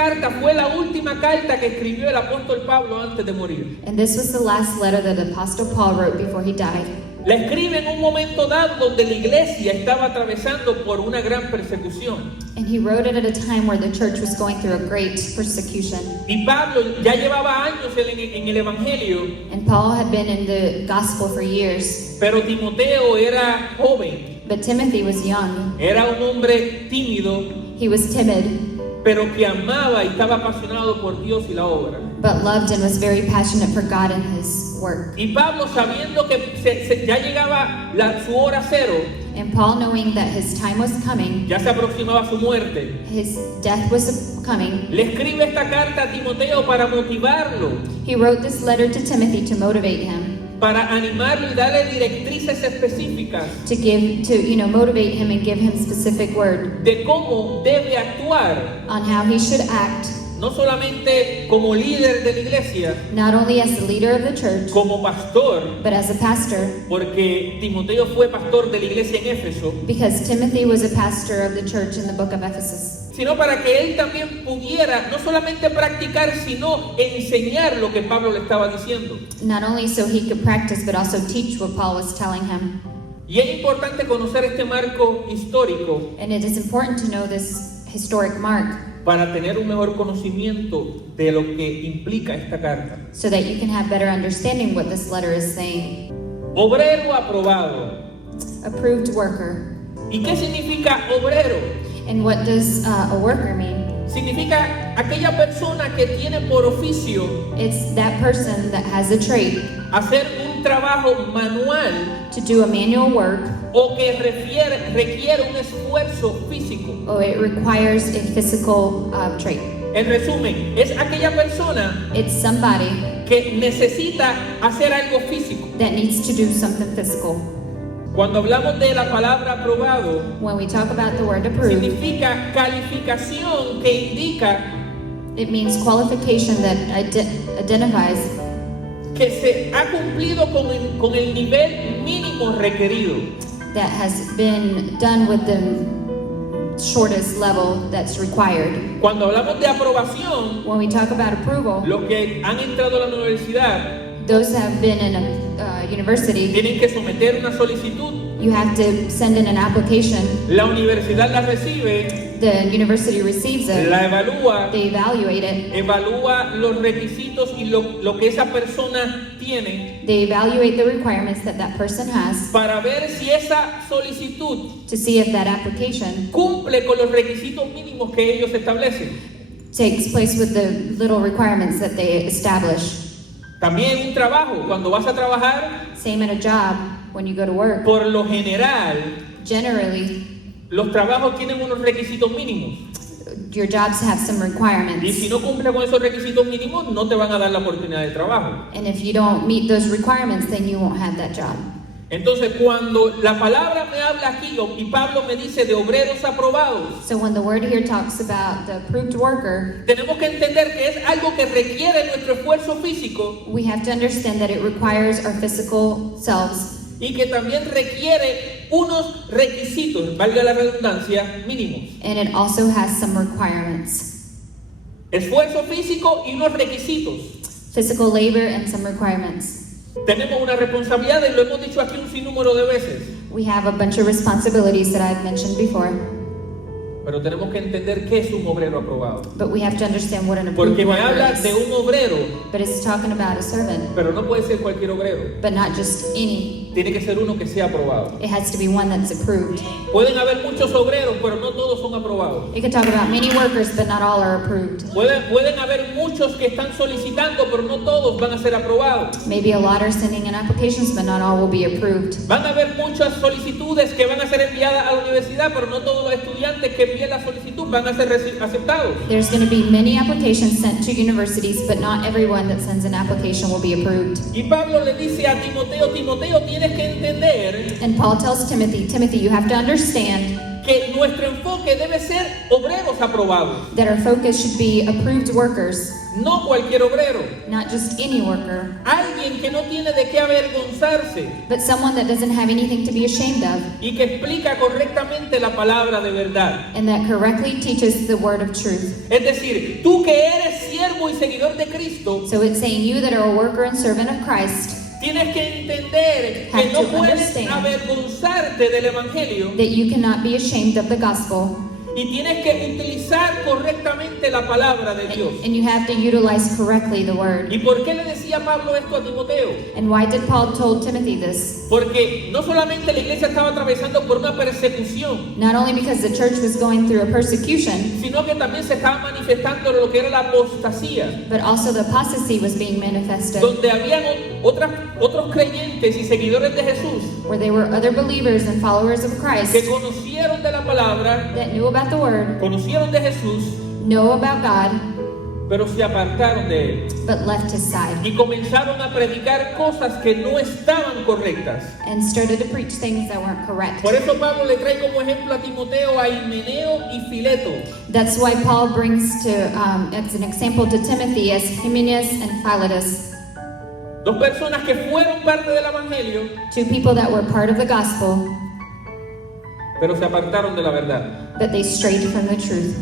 carta fue la última carta que escribió el apóstol Pablo antes de morir. And this was the last letter that Apostle Paul wrote before he died. La escribe en un momento dado donde la iglesia estaba atravesando por una gran persecución. And he wrote it at a time where the church was going through a great persecution. Y Pablo ya llevaba años en el evangelio, And Paul had been in the gospel for years. pero Timoteo era joven, But Timothy was young. era un hombre tímido, He was timid, pero que amaba y estaba apasionado por Dios y la obra. but loved and was very passionate for God and his work. Y Pablo, sabiendo que ya llegaba su hora cero, And Paul, knowing that his time was coming, ya se aproximaba su muerte, his death was coming, le escribe esta carta a Timoteo para motivarlo, he wrote this letter to Timothy to motivate him, para animarlo y darle directrices específicas to motivate him and give him specific word de cómo debe actuar, on how he should act, no solamente como líder de la iglesia, not only as the leader of the church, como pastor, but as a pastor, porque Timoteo fue pastor de la iglesia en Éfeso, because Timothy was a pastor of the church in the book of Ephesus, sino para que él también pudiera no solamente practicar, sino enseñar lo que Pablo le estaba diciendo. not only so he could practice, but also teach what Paul was telling him. Y es importante conocer este marco histórico And it is important to know this historic mark para tener un mejor conocimiento de lo que implica esta carta. so that you can have better understanding what this letter is saying. Obrero aprobado. Approved worker. ¿Y qué significa obrero? And what does a worker mean? Significa aquella persona que tiene por oficio It's that person that has a trade hacer un trabajo manual to do a manual work, o que requiere un esfuerzo físico. or it requires a physical trait. En resumen, es aquella persona It's somebody que necesita hacer algo físico. that needs to do something physical. Cuando hablamos de la palabra aprobado, When we talk about the word approved, significa calificación que indica it means qualification that identifies que se ha cumplido con el nivel mínimo requerido. that has been done with the shortest level that's required. Cuando hablamos de aprobación, When we talk about approval, los que han entrado a la universidad those that have been in a university, tienen que someter una solicitud. you have to send in an application. La universidad la recibe, The university receives it. la evalúa, They evaluate it. evalúa los requisitos y lo que esa persona tiene They evaluate the requirements that that person has para ver si esa solicitud to see if that application cumple con los requisitos mínimos que ellos establecen. takes place with the little requirements that they establish. También un trabajo, cuando vas a trabajar, Same in a job when you go to work. por lo general, Generally, los trabajos tienen unos requisitos mínimos. your jobs have some Y requirements. si no cumples con esos requisitos mínimos, no te van a dar la oportunidad de trabajo. And if you don't meet those requirements, then you won't have that job. Entonces, cuando la palabra me habla aquí, y Pablo me dice de obreros aprobados, So when the word here talks about the approved worker, tenemos que entender que es algo que requiere nuestro esfuerzo físico we have to understand that it requires our physical selves, y que también requiere unos requisitos, valga la redundancia, mínimos. and it also has some requirements. Esfuerzo físico y unos requisitos. Physical labor and some requirements. Tenemos una responsabilidad y lo hemos dicho aquí un sinnúmero de veces, We have a bunch of responsibilities that I've mentioned before, pero tenemos que entender qué es un obrero aprobado. but we have to understand what an approved Porque me worker habla is. de un obrero, But it's talking about a servant, pero no puede ser cualquier obrero. but not just any. Tiene que ser uno que sea aprobado. It has to be one that's approved. Pueden haber muchos obreros, pero no todos son aprobados. It could talk about many workers, but not all are approved. Pueden haber muchos que están solicitando, pero no todos van a ser aprobados. Maybe a lot are sending in applications, but not all will be approved. Van a haber muchas solicitudes que van a ser enviadas a la universidad, pero no todos los estudiantes que envíen la solicitud van a ser aceptados. There's going to be many applications sent to universities, but not everyone that sends an application will be approved. Y Pablo le dice a Timoteo, Timoteo, tienes que entender And Paul tells Timothy, Timothy, you have to understand que nuestro enfoque debe ser obreros aprobados. that our focus should be approved workers. no cualquier obrero, not just any worker, alguien que no tiene de qué avergonzarse but someone that doesn't have anything to be ashamed of, y que explica correctamente la palabra de verdad. and that correctly teaches the word of truth. Es decir, tú que eres siervo y seguidor de Cristo, So it's saying you that are a worker and servant of Christ, tienes que entender que Have no to puedes understand avergonzarte del Evangelio that you cannot be ashamed of the gospel, y tienes que utilizar correctamente la palabra de Dios. and you have to utilize correctly the word. ¿Y por qué le decía Pablo esto a Timoteo? And why did Paul told Timothy this? Porque no solamente la iglesia estaba atravesando por una persecución, Not only because the church was going through a persecution, sino que también se estaba manifestando lo que era la apostasía, but also the apostasy was being manifested, donde habían otros creyentes y seguidores de Jesús where there were other believers and followers of que Christ conocieron de la palabra, that knew about the word, conocieron de Jesús, know about God, pero se apartaron de él but left his side y comenzaron a predicar cosas que no estaban correctas. and started to preach things that weren't correct. Por eso Pablo le trae como ejemplo a Timoteo a Himeneo y Fileto, That's why Paul brings to, as an example to Timothy as Hymenaeus and Philetus, dos personas que fueron parte del evangelio, two people that were part of the gospel, pero se apartaron de la verdad. but they strayed from the truth.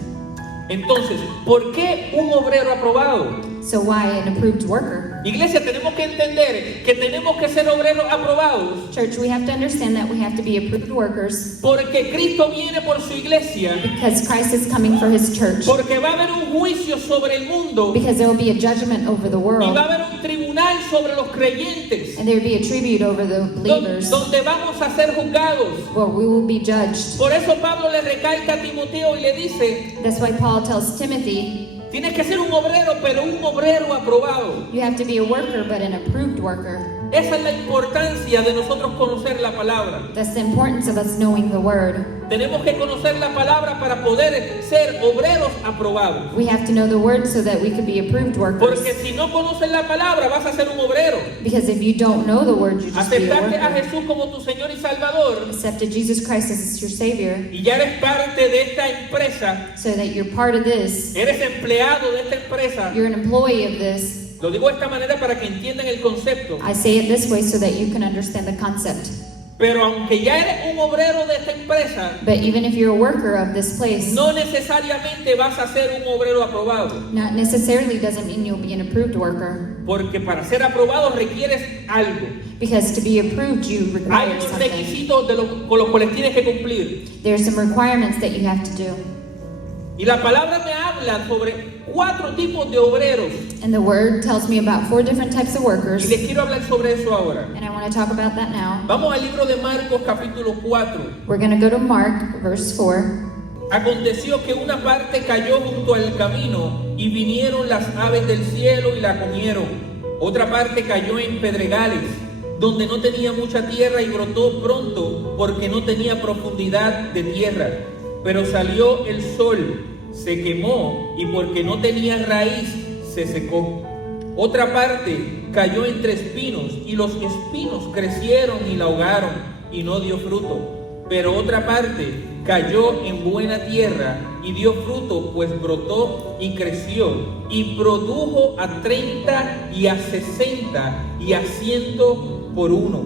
Entonces, ¿por qué un obrero aprobado? So why an approved worker? Iglesia, tenemos que entender que tenemos que ser obreros aprobados Church, we have to understand that we have to be approved workers porque Cristo viene por su iglesia, because Christ is coming for his church, porque va a haber un juicio sobre el mundo because there will be a judgment over the y world, va a haber un tribunal sobre los creyentes and there will be a tribute over the believers, donde vamos a ser juzgados. where we will be judged. Por eso Pablo le recalca a Timoteo y le dice, That's why Paul tells Timothy, tienes que ser un obrero, pero un obrero aprobado. you have to be a worker, but an approved worker. Esa es la importancia de nosotros conocer la palabra. That's the importance of us knowing the word. Tenemos que conocer la palabra para poder ser obreros aprobados. We have to know the word so that we can be approved Porque workers. si no conoces la palabra, vas a ser un obrero. Because if you don't know the word, you just be a Aceptaste a worker. Jesús como tu Señor y Salvador Accepted Jesus Christ as your Savior, y ya eres parte de esta empresa, so that you're part of this. eres empleado de esta empresa. You're an employee of this. Lo digo de esta manera para que entiendan el concepto. I say it this way so that you can understand the concept. Pero aunque ya eres un obrero de esta empresa, But even if you're a worker of this place, no necesariamente vas a ser un obrero aprobado. not necessarily doesn't mean you'll be an approved worker. Porque para ser aprobado requieres algo. Because to be approved, you Hay require unos something. requisitos con los cuales tienes que cumplir. There's some requirements that you have to do. Y la palabra me habla sobre 4 tipos de obreros. And the word tells me about 4 different types of Y workers. les quiero hablar sobre eso ahora. And I want to talk about that now. Vamos al libro de Marcos capítulo 4. We're going to go to Mark, verse 4. Aconteció que una parte cayó junto al camino y vinieron las aves del cielo y la comieron. Otra parte cayó en pedregales, donde no tenía mucha tierra y brotó pronto porque no tenía profundidad de tierra. Pero salió el sol, se quemó y porque no tenía raíz se secó. Otra parte cayó entre espinos y los espinos crecieron y la ahogaron y no dio fruto. Pero otra parte cayó en buena tierra y dio fruto, pues brotó y creció y produjo a 30 y a 60 y a 100 por uno.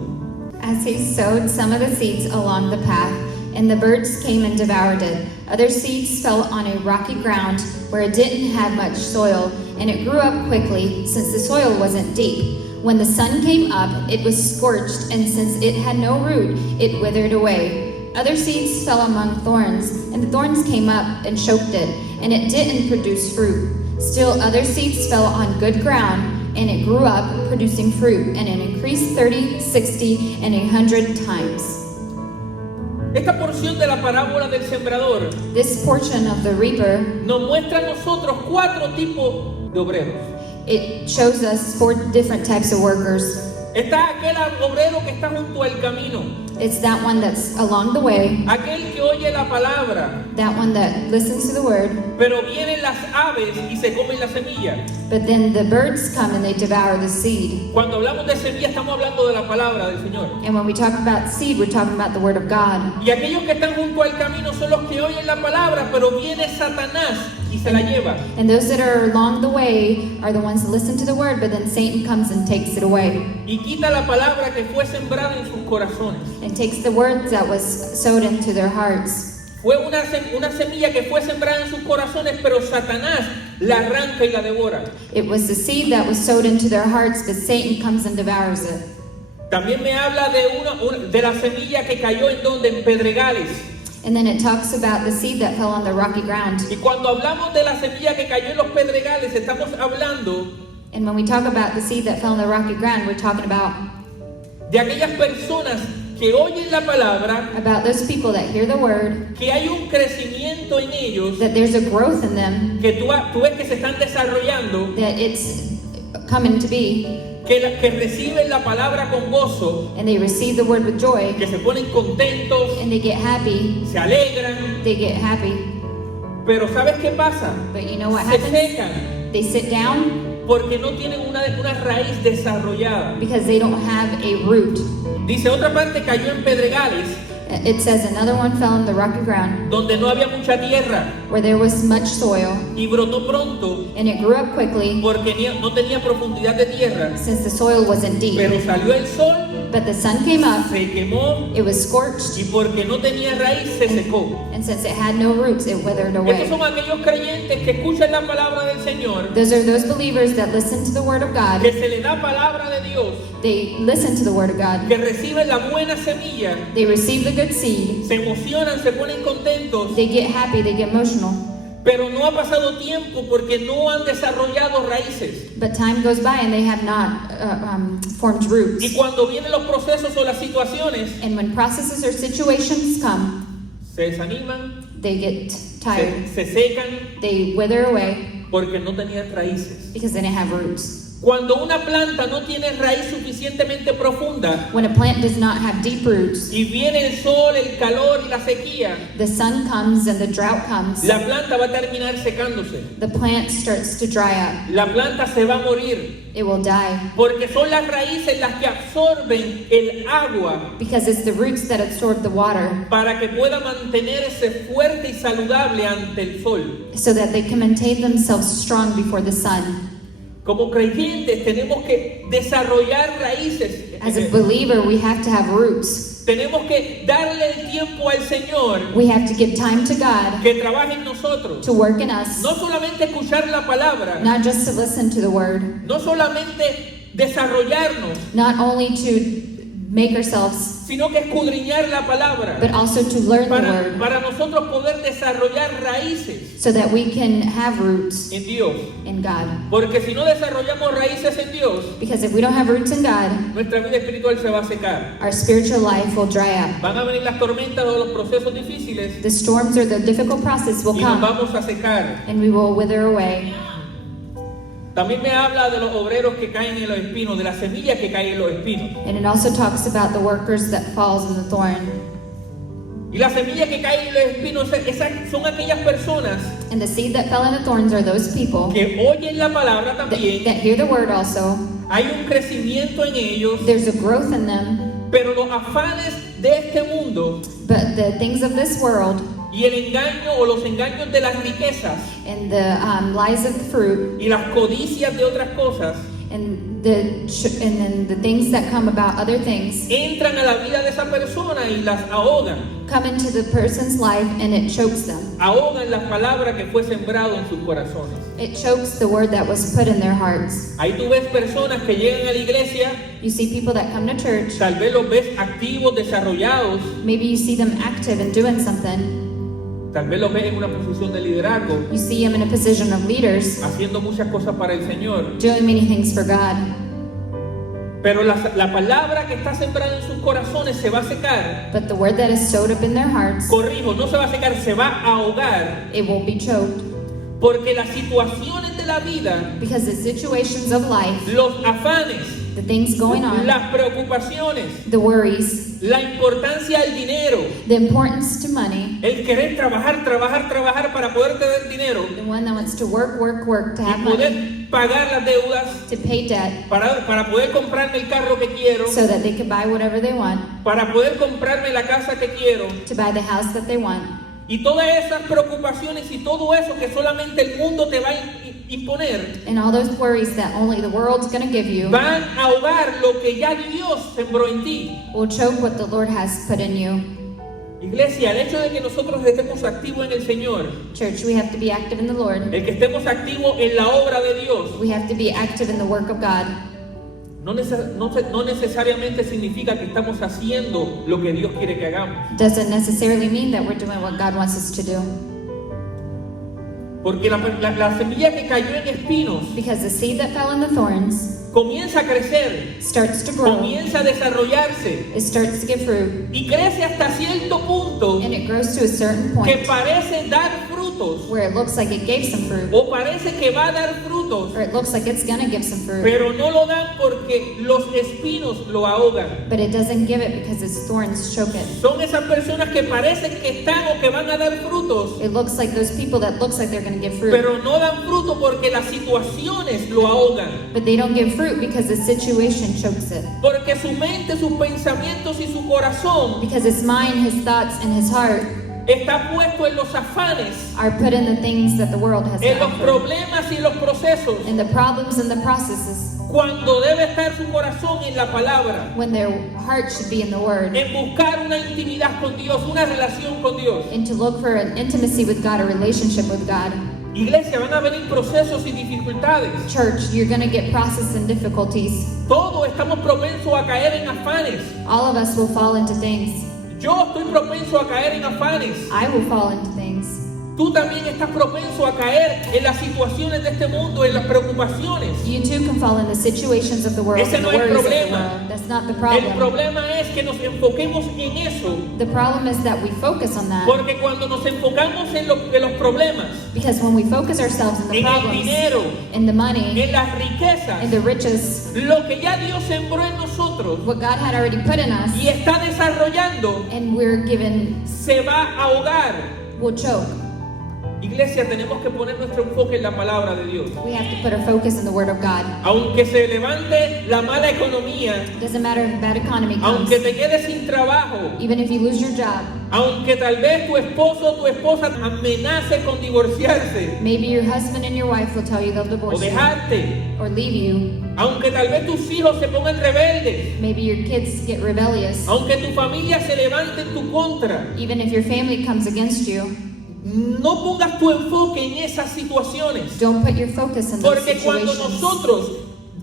As he sowed some of the seeds along the path, and the birds came and devoured it. Other seeds fell on a rocky ground where it didn't have much soil, and it grew up quickly, since the soil wasn't deep. When the sun came up, it was scorched, and since it had no root, it withered away. Other seeds fell among thorns, and the thorns came up and choked it, and it didn't produce fruit. Still other seeds fell on good ground, and it grew up, producing fruit, and it increased 30, 60, and 100 times. Esta porción de la parábola del sembrador This portion of the reaper, nos muestra a nosotros 4 tipos de obreros. it shows us 4 different types of workers. Está aquel obrero que está junto al camino, It's that one that's along the way, aquel que oye la palabra, that one that listens to the word, pero vienen las aves y se comen la semilla. but then the birds come and they devour the seed. Cuando hablamos de semilla estamos hablando de la palabra del Señor. And when we talk about seed, we're talking about the word of God. Y aquellos que están junto al camino son los que oyen la palabra, pero viene Satanás y se la lleva. And those that are along the way are the ones that listen to the word, but then Satan comes and takes it away Y quita la palabra que fue sembrada en sus corazones. and takes the word that was sowed into their hearts. Fue una semilla que fue sembrada en sus corazones, pero Satanás la arranca y la devora. It was the seed that was sowed into their hearts, but Satan comes and devours it. También me habla de la semilla que cayó en donde, en pedregales. And then it talks about the seed that fell on the rocky ground. Y cuando hablamos de la semilla que cayó en los pedregales, estamos hablando And when we talk about the seed that fell on the rocky ground, we're talking about de aquellas personas que oyen la palabra, those people that hear the word, que hay un crecimiento en ellos, that there's a growth in them, que tú ves que se están desarrollando, that it's coming to be, que reciben la palabra con gozo, and they receive the word with joy, que se ponen contentos, and they get happy, se alegran. they get happy. Pero ¿sabes qué pasa? But you know what Se happens? secan They sit down porque no tienen una raíz desarrollada. because they don't have a root. Dice, otra parte cayó en pedregales, It says another one fell on the rocky ground donde no había mucha tierra, where there was much soil, y brotó pronto and it grew up quickly porque no tenía profundidad de tierra. since the soil wasn't Pero deep. salió el sol, But the sun came up, se quemó, it was scorched, y porque no tenía raíz se secó. and since it had no roots, it withered Estos away. son aquellos creyentes que escuchan la palabra del Señor, Those are those believers that listen to the word of God. que se le da palabra de Dios, They listen to the word of God. que reciben la buena semilla, They receive the good seed. se emocionan, se ponen contentos, They get happy, they get emotional. pero no ha pasado tiempo porque no han desarrollado raíces. But time goes by and they have not formed Y roots. cuando vienen los procesos o las situaciones, And when processes or situations come, se desaniman, they get tired. se secan They wither away porque no tenían raíces. because they didn't have roots. Cuando una planta no tiene raíz suficientemente profunda When a plant does not have deep roots, y viene el sol, el calor y la sequía, the sun comes and the drought comes, la planta va a terminar secándose. the plant starts to dry up. La planta se va a morir It will die porque son las raíces las que absorben el agua because it's the roots that absorb the water para que pueda mantenerse fuerte y saludable ante el sol. so that they can maintain themselves strong before the sun. Como creyentes tenemos que desarrollar raíces. As a believer, we have to have roots. Tenemos que darle el tiempo al Señor We have to give time to God que trabaje en nosotros. to work in us, No solamente escuchar la palabra, not just to listen to the word, no solamente desarrollarnos, not only to make ourselves, sino que escudriñar la palabra but also to learn the word para nosotros poder desarrollar raíces so that we can have roots en Dios. in God. Porque si no desarrollamos raíces en Dios, Because if we don't have roots in God, nuestra vida espiritual se va a secar. our spiritual life will dry up. Van a venir las tormentas o los procesos difíciles The storms or the difficult process will y nos come vamos a secar. and we will wither away. También me habla de los obreros que caen en los espinos, de la semilla que cae en los espinos. And it also talks about the workers that falls in the thorn. Y la semilla que cae en los espinos son aquellas personas And the seed that fell in the thorns are those people que oyen la palabra that también. hear the word also. Hay un crecimiento en ellos, There's a growth in them, pero los afanes de este mundo but the things of this world y el engaño o los engaños de las riquezas and the lies of the fruit y las codicias de otras cosas and then the things that come about other things entran a la vida de esa persona y las ahogan. come into the person's life and it chokes them. Ahogan la palabra que fue sembrado en sus corazones. It chokes the word that was put in their hearts. Ahí tú ves personas que llegan a la iglesia, You see people that come to church, tal vez los ves activos, desarrollados, maybe you see them active and doing something. tal vez los ves en una posición de liderazgo, You see them in a position of leaders, haciendo muchas cosas para el Señor. doing many things for God. Pero la palabra que está sembrada en sus corazones se va a secar. But the word that is sowed up in their hearts, Corrijo, no se va a secar, se va a ahogar. it will be choked. Porque las situaciones de la vida, Because the situations of life, los afanes, the things going on, las preocupaciones, the worries, la importancia del dinero, the importance to money, el querer trabajar para poder tener dinero the one that wants to work to y have money, poder pagar las deudas, to pay debt para poder comprarme el carro que quiero, so that they can buy whatever they want, para poder comprarme la casa que quiero. to buy the house that they want. Y todas esas preocupaciones y todo eso que solamente el mundo te va a imponer, And all those worries that only the world's going to give you van a ahogar lo que ya Dios sembró en ti. will choke what the Lord has put in you. Iglesia, el hecho de que nosotros estemos activos en el Señor, Church, we have to be active in the Lord. el que estemos activos en la obra de Dios, We have to be active in the work of God. no necesariamente significa que estamos haciendo lo que Dios quiere que hagamos. Doesn't necessarily mean that we're doing what God wants us to do. Porque la semilla que cayó en espinos Because the seed that fell in the thorns comienza a crecer, starts to grow, comienza a desarrollarse it starts to give fruit, y crece hasta cierto punto and it grows to a certain que point parece dar frutos where it looks like it gave some fruit, o parece que va a dar frutos, or it looks like it's gonna give some fruit, pero no lo dan porque los espinos lo ahogan. but it doesn't give it because its thorns choke it. Son esas personas que parecen que están o que van a dar frutos, It looks like those people that looks like they're gonna give fruit, pero no dan fruto porque las situaciones lo ahogan. but they don't give fruit because the situation chokes it. Porque su mente, sus pensamientos y su corazón Because his mind, his thoughts, and his heart está puesto en los afanes, are put in the things that the world has en to los offer, problemas y los procesos, in the problems and the processes, cuando debe estar su corazón en la palabra, when their heart should be in the Word, en buscar una intimidad con Dios, una relación con Dios. and to look for an intimacy with God, a relationship with God. Iglesia, van a venir procesos y dificultades. Church, you're going to get process and difficulties. Todos estamos propensos a caer en afanes. All of us will fall into things. Yo estoy propenso a caer en afanes. I will fall into things. Tú también estás propenso a caer en las situaciones de este mundo, en las preocupaciones. You too can fall in the situations of the world Ese and no the es el worries of the problema. world. That's not the El problem. problema es que nos enfoquemos en eso. The problem is that we focus on that. Porque cuando nos enfocamos en los problemas, Because when we focus ourselves in the en el problems, dinero, in the money, en las riquezas, in the riches, lo que ya Dios sembró en nosotros what God had already put in us, y está desarrollando, and we're given, se va a ahogar. will choke. Iglesia, tenemos que poner nuestro enfoque en la palabra de Dios. We have to put our focus in the Word of God. Aunque se levante la mala economía, Doesn't matter if bad economy comes, aunque te quedes sin trabajo, even if you lose your job, aunque tal vez tu esposo o tu esposa amenace con divorciarse maybe your husband and your wife will tell you they'll o divorce you dejarte, or leave you. aunque tal vez tus hijos se pongan rebeldes, Maybe your kids get rebellious. aunque tu familia se levante en tu contra, Even if your family comes against you, no pongas tu enfoque en esas situaciones. don't put your focus in those Porque cuando situations. nosotros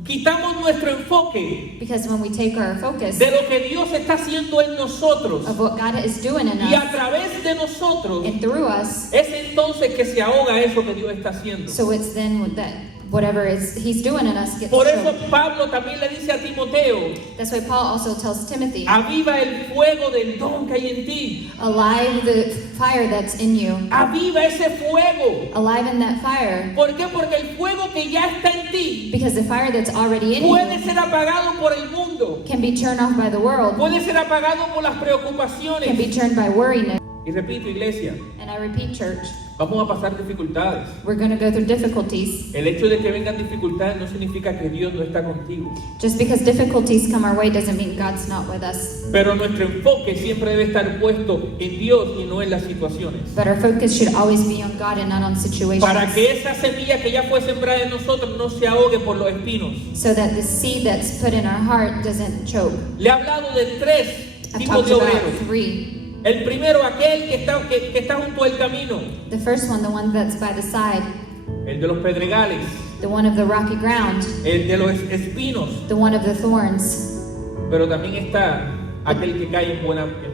quitamos nuestro enfoque Because when we take our focus de lo que Dios está haciendo en nosotros of what God is doing in y a us través de nosotros, and through us, es entonces que se ahoga eso que Dios está haciendo. so it's then that whatever is He's doing in us gets Por eso choked. Pablo también le dice a Timoteo: That's why Paul also tells Timothy, aviva el fuego del don que hay en ti. alive the fire that's in you. Aviva ese fuego. Alive in that fire. ¿Por qué? Porque el fuego que ya está en ti Because the fire that's already in puede you ser apagado por el mundo, can be turned off by the world, puede ser apagado por las can be preocupaciones. turned by worriness. Y repito, iglesia, And I repeat, church, vamos a pasar dificultades. we're going to go through difficulties. El hecho de que vengan dificultades no significa que Dios no está contigo. Just because difficulties come our way doesn't mean God's not with us. Pero nuestro enfoque siempre debe estar puesto en Dios y no en las situaciones. But our focus should always be on God and not on situations. Para que esa semilla que ya fue sembrada en nosotros no se ahogue por los espinos. So that the seed that's put in our heart doesn't choke. Le he hablado de tres I've tipos talked de about obreros. 3. El primero, aquel que está junto al camino. The first one, the one that's by the side, El de los pedregales. the one of the rocky ground, El de los espinos. the one of the thorns. Pero también está aquel que cae en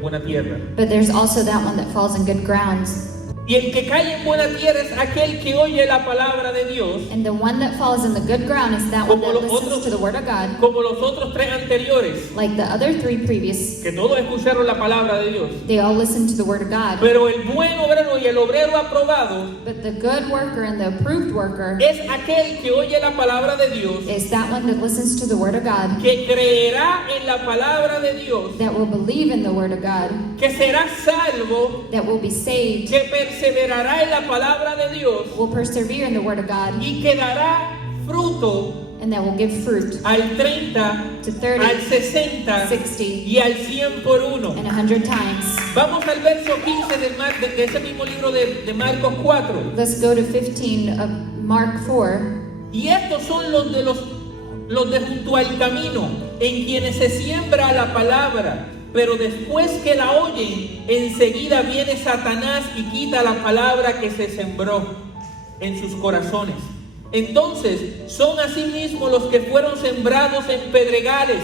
buena tierra. But there's also that one that falls in good grounds. Y el que cae en buena tierra es aquel que oye la palabra de Dios, And the one that falls in the good ground is that one Como that los listens otros- to the word of God, como los otros tres anteriores, like the other 3 previous. que todos escucharon la palabra de Dios. They all listen to the word of God. Pero el buen obrero y el obrero aprobado But the good worker and the approved worker es aquel que oye la palabra de Dios, is that one that listens to the word of God, que creerá en la palabra de Dios, that will believe in the word of God, que será salvo, that will be saved, que perseverará en la palabra de Dios will persevere in the word of God, y que dará fruto and that will give fruit al 30, to 30, al 60 60, y al 100 por uno. and 100 times. Vamos al verso 15 de ese mismo libro de Marcos 4. Let's go to 15 of Mark 4. Y estos son los de junto al camino, en quienes se siembra la palabra, pero después que la oyen, enseguida viene Satanás y quita la palabra que se sembró en sus corazones. Entonces son asimismo los que fueron sembrados en pedregales,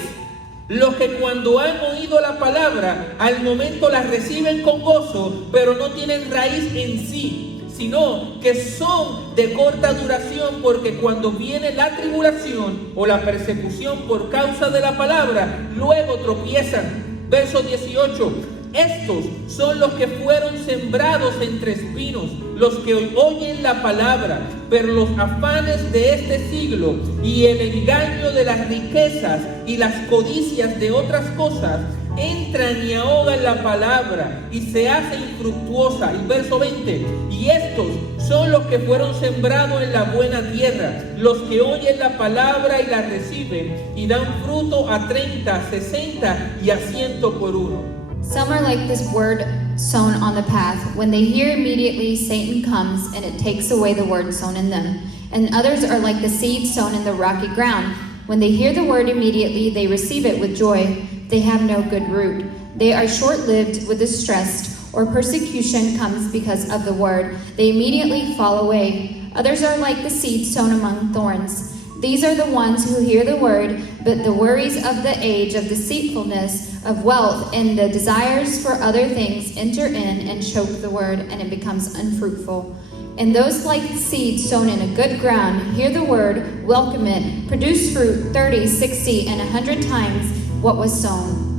los que cuando han oído la palabra, al momento la reciben con gozo, pero no tienen raíz en sí, sino que son de corta duración, porque cuando viene la tribulación o la persecución por causa de la palabra, luego tropiezan. Verso 18. Estos son los que fueron sembrados entre espinos, los que oyen la palabra, pero los afanes de este siglo y el engaño de las riquezas y las codicias de otras cosas entran y ahogan la palabra y se hace infructuosa. Y verso 20, y estos son los que fueron sembrados en la buena tierra, los que oyen la palabra y la reciben y dan fruto a 30, 60 y a 100 por uno. Some are like this word sown on the path. When they hear, immediately Satan comes and it takes away the word sown in them. And others are like the seed sown in the rocky ground. When they hear the word, immediately they receive it with joy. They have no good root. They are short-lived with distress, or persecution comes because of the word. They immediately fall away. Others are like the seed sown among thorns. These are the ones who hear the word, but the worries of the age, of deceitfulness, of wealth, and the desires for other things enter in and choke the word, and it becomes unfruitful. And those like seeds sown in a good ground hear the word, welcome it, produce fruit 30, 60, and 100 times what was sown.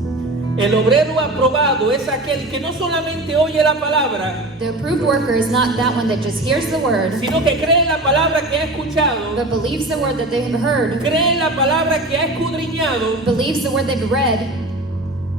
El obrero aprobado es aquel que no solamente oye la palabra, The approved worker is not that one that just hears the word, sino que cree en la palabra que ha escuchado, but believes the word that they have heard, cree en la palabra que ha escudriñado, believes the word they've read,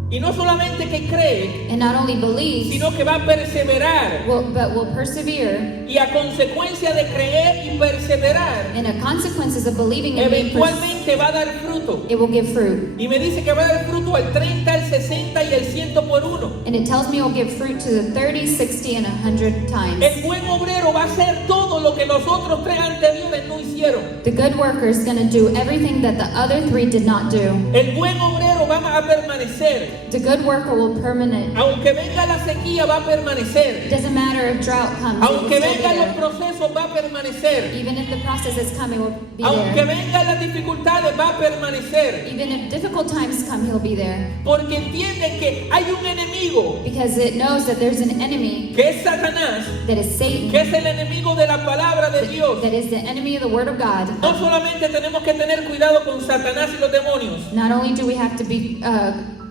y no solamente que cree, and not only believes, sino que va a perseverar. but will persevere. Y a consecuencia de creer y perseverar, And the consequences of believing and being eventualmente va a dar fruto. it will give fruit. Y me dice que va a dar fruto al 30, al 60 y al 100 por uno. And it tells me it will give fruit to the 30, 60, and 100 times. El buen obrero va a hacer todo lo que los otros tres anteriores no hicieron. The good worker is going to do everything that the other three did not do. El buen obrero va a permanecer. The good worker will permanent. Aunque venga la sequía, va a permanecer. It doesn't matter if drought comes, it will Aunque still be vengan los there. procesos, va a permanecer. Even if the process is coming, it will be Aunque there. vengan las dificultades, va a permanecer. Even if difficult times come, he'll be there. Porque entienden que hay un enemigo, Because it knows that there's an enemy que es Satanás, that is Satan, que es el enemigo de la palabra de Dios. that is the enemy of the word of God. No solamente tenemos que tener cuidado con Satanás y los demonios, Not only do we have to be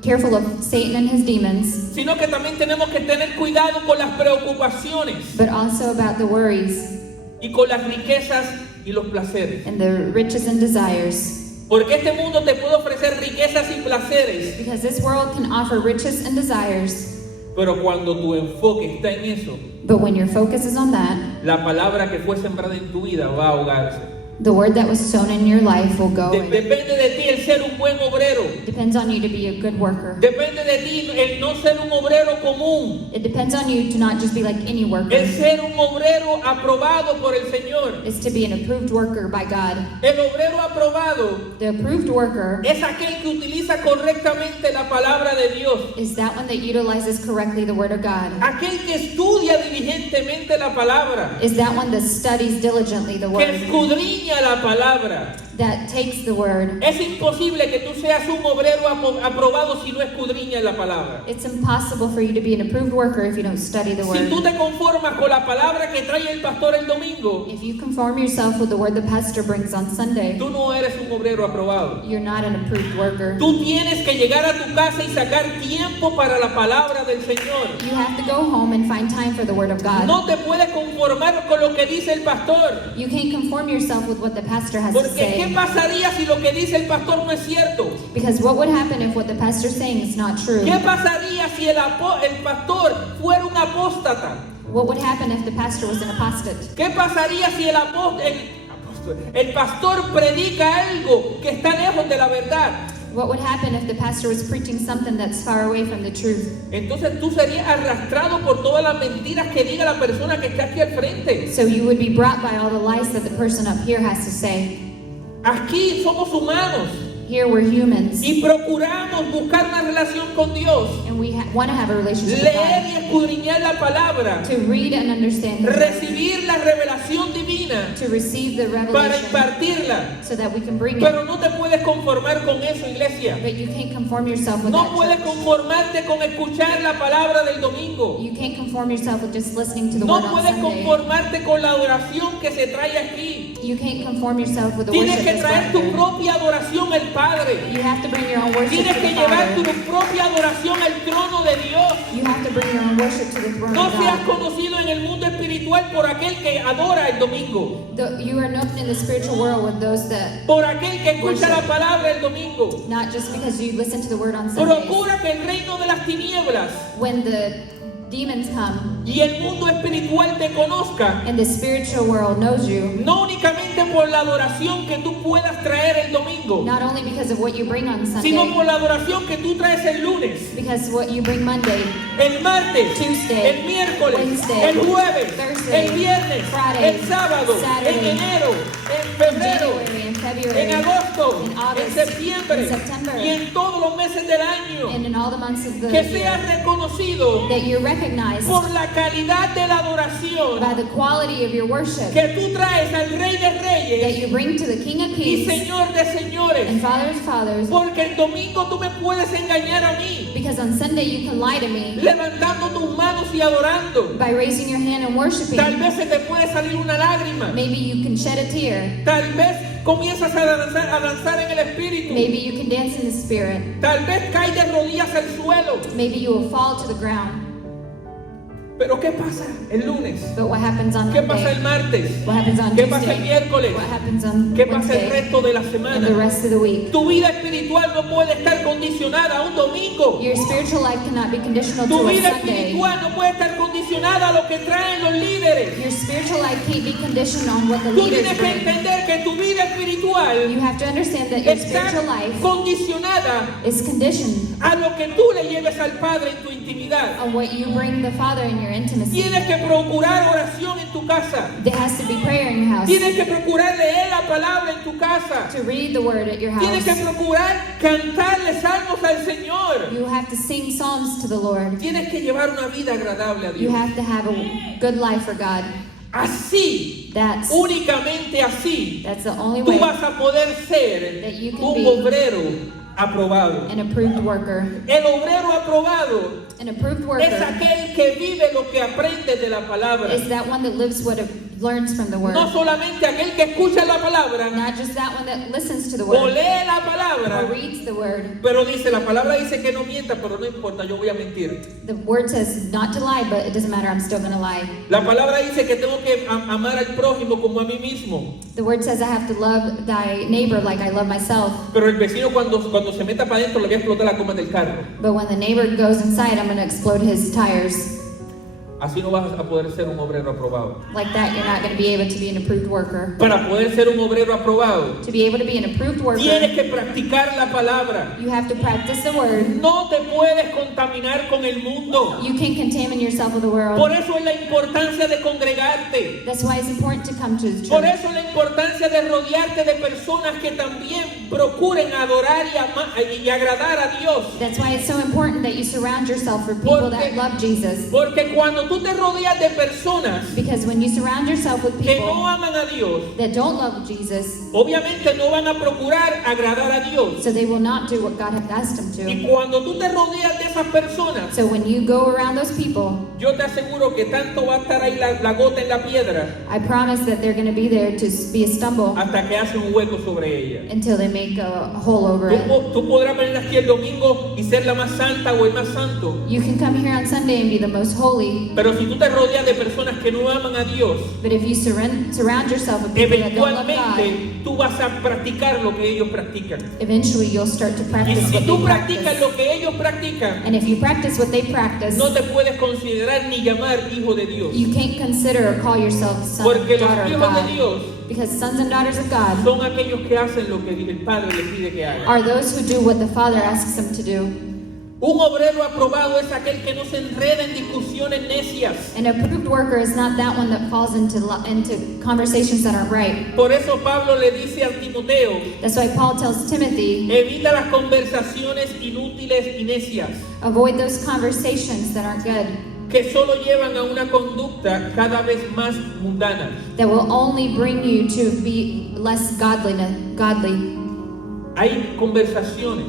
careful of Satan and his demons, sino que también tenemos que tener cuidado con las preocupaciones but also about the worries y con las riquezas y los placeres. and the riches and desires. Porque este mundo te puede ofrecer riquezas y placeres, Because this world can offer riches and desires, pero cuando tu enfoque está en eso, but when your focus is on that, la palabra que fue sembrada en tu vida va a ahogarse. the word that was sown in your life will go. Depende de ti el ser un buen obrero. Depends on you to be a good worker. Depende de ti el no ser un obrero común. It depends on you to not just be like any El worker. ser un obrero aprobado por el Señor. It's to be an approved worker by God. El obrero aprobado The approved worker es aquel que utiliza correctamente la palabra de Dios. is that one that utilizes correctly the word of God. Aquel que estudia diligentemente la palabra. Is that one that studies diligently the Que word, escudriña la palabra. that takes the word. Es imposible que tú seas un obrero aprobado si no escudriñas la palabra. It's impossible for you to be an approved worker if you don't study the Si word. tú te conformas con la palabra que trae el pastor el domingo, If you conform yourself with the word the pastor brings on Sunday, tú no eres un obrero aprobado. you're not an approved worker. Tú tienes que llegar a tu casa y sacar tiempo para la palabra del Señor. You have to go home and find time for the word of God. No te puedes conformar con lo que dice el pastor. You can't conform yourself with what the pastor has to Porque ¿qué say. pasaría si lo que dice el pastor no es cierto? Because what would happen if what the pastor is saying is not true? ¿Qué pasaría si el pastor fuera un apóstata? What would happen if the pastor was an apostate? ¿Qué pasaría si el El pastor predica algo que está lejos de la verdad. What would happen if the pastor was preaching something that's far away from the truth? Entonces tú serías arrastrado por todas las mentiras que diga la persona que está aquí al frente. So you would be brought by all the lies that the person up here has to say. Aquí somos humanos Here we're humans, y procuramos buscar una relación con Dios, and we want to have a relationship with leer God, y escudriñar la palabra, to read and understand His word, recibir la revelación divina to receive the para revelation, impartirla. so that we can bring it. Pero no te puedes conformar con eso, iglesia. But you can't conform yourself with No that. puedes church. conformarte con escuchar la palabra del domingo. You can't conform yourself with just listening to the No word on puedes Sunday. conformarte con la adoración que se trae aquí. You can't conform yourself with the Tienes worship que that's traer brought tu here. propia adoración al Padre. You have to bring your own worship Tienes to que the llevar tu Father. propia adoración al trono de Dios. You have to bring your own worship to the throne No of seas God. conocido en el mundo espiritual por aquel que adora el domingo, You are known in the spiritual world with those that, por aquel que escucha la palabra el domingo. not just because you listen to the word on Sundays. Procura que el reino de las tinieblas When the demons come y el mundo espiritual te conozca, and the spiritual world knows you, no únicamente por la adoración que tú puedas traer el domingo, not only because of what you bring on sino Sunday, por la adoración que tú traes el lunes, because what you bring Monday, el martes, Tuesday, el miércoles, Wednesday, el jueves, Thursday, el viernes, Friday, el sábado, Saturday, en enero, en in febrero, January, in February, en agosto, in August, en septiembre in September, y en todos los meses del año, and in all the months of the que year, seas reconocido that you're recognized por la calidad de la adoración by the quality of your worship que tú traes al Rey de that Reyes you bring to the King of y Kings Señor de Señores. and Father of Fathers, Porque el domingo tú me puedes engañar a mí, because on Sunday you can lie to me levantando tus manos y adorando. by raising your hand and worshiping. Tal vez se te puede salir una lágrima. Maybe you can shed a tear. Tal vez comienzas a danzar en el espíritu. Maybe you can dance in the spirit. Tal vez caes de rodillas al suelo. Maybe you will fall to the ground. Pero ¿qué pasa el lunes? But what happens on ¿Qué pasa el Monday? martes? What happens on ¿Qué pasa el Tuesday? miércoles? What happens on ¿Qué pasa el Wednesday? resto de la And semana? the rest of the week? Tu vida espiritual no puede estar condicionada a un domingo. Your spiritual life cannot be conditional Tu to a vida Sunday. espiritual no puede estar condicionada a lo que traen los líderes. Your spiritual life can't be conditioned on what the Tú leaders tienes que bring. entender que tu vida espiritual You have to understand that your está spiritual life condicionada is conditioned a lo que tú le lleves al Padre en tu intimidad. on what you bring the Father in your intimacy. Tienes que procurar oración en tu casa. There has to be prayer in your house. Tienes que procurar leer la palabra en tu casa. To read the word at your Tienes que house. procurar cantarle salmos al Señor. You have to sing psalms to the Lord. Tienes que llevar una vida agradable a You Dios. have to have a good life for God. Así, That's únicamente así, the only tú way vas a poder ser that you can un be obrero aprobado. an approved worker. El obrero aprobado An approved es worker aquel que vive lo que aprende de la palabra. is that one that lives what it learns from the word. No solamente aquel que escucha la palabra Not just that one that listens to the o word lee la or palabra, reads the word. pero dice, la palabra dice que no mienta, pero no importa, yo voy a mentir. The word says not to lie, but it doesn't matter, I'm still going to lie. La palabra dice que tengo que amar al prójimo como a mí mismo. The word says I have to love thy neighbor like I love myself. Pero el vecino cuando se meta para adentro le voy a explotar la goma del carro. But when the neighbor goes inside, I'm going to explode his tires. Así no vas a poder ser un obrero aprobado. Like that, you're not going to be able to be an approved worker. Para poder ser un obrero aprobado, To be able to be an approved worker, tienes que practicar la palabra. you have to practice the word. No te puedes contaminar con el mundo. You can't contaminate yourself with the world. Por eso es la importancia de congregarte. That's why it's important to come to the Por church. eso es la importancia de rodearte de personas que también procuren adorar y agradar a Dios. That's why it's so important that you surround yourself with people that love Jesus. Porque cuando tú te rodeas de personas Because when you surround yourself with que no people aman a Dios, that don't love Jesus, obviamente no van a procurar agradar a Dios. so they will not do what God has asked them Y to. cuando tú te rodeas de esas personas, So when you go around those people, yo te aseguro que tanto va a estar ahí la gota en la piedra I promise that they're going to be there to be a stumble hasta que hace un hueco sobre ella. until they make a hole over it. Tú podrás venir aquí el domingo y ser la más santa o el más santo, You can come here on Sunday and be the most holy, Pero si tú te rodeas de personas que no aman a Dios, But if you surround yourself with people that don't love God, eventualmente tú vas a practicar lo que ellos practican. eventually you'll start to Y practice si what tú they practicas practice. lo que ellos practican, And if you practice what they practice, no te puedes considerar ni llamar hijo de Dios. you can't consider or call yourself son or Porque los daughter of hijos de God. Dios Because sons and daughters of God son aquellos que hacen lo que el Padre les pide que hagan. are those who do what the Father asks them to do. Un obrero aprobado es aquel que no se enreda en discusiones necias. An approved worker is not that one that falls into conversations that aren't right. Por eso Pablo le dice a Timoteo, That's why Paul tells Timothy, evita las conversaciones inútiles y necias, avoid those conversations that aren't good, que solo llevan a una conducta cada vez más mundana. that will only bring you to be less godly. Hay conversaciones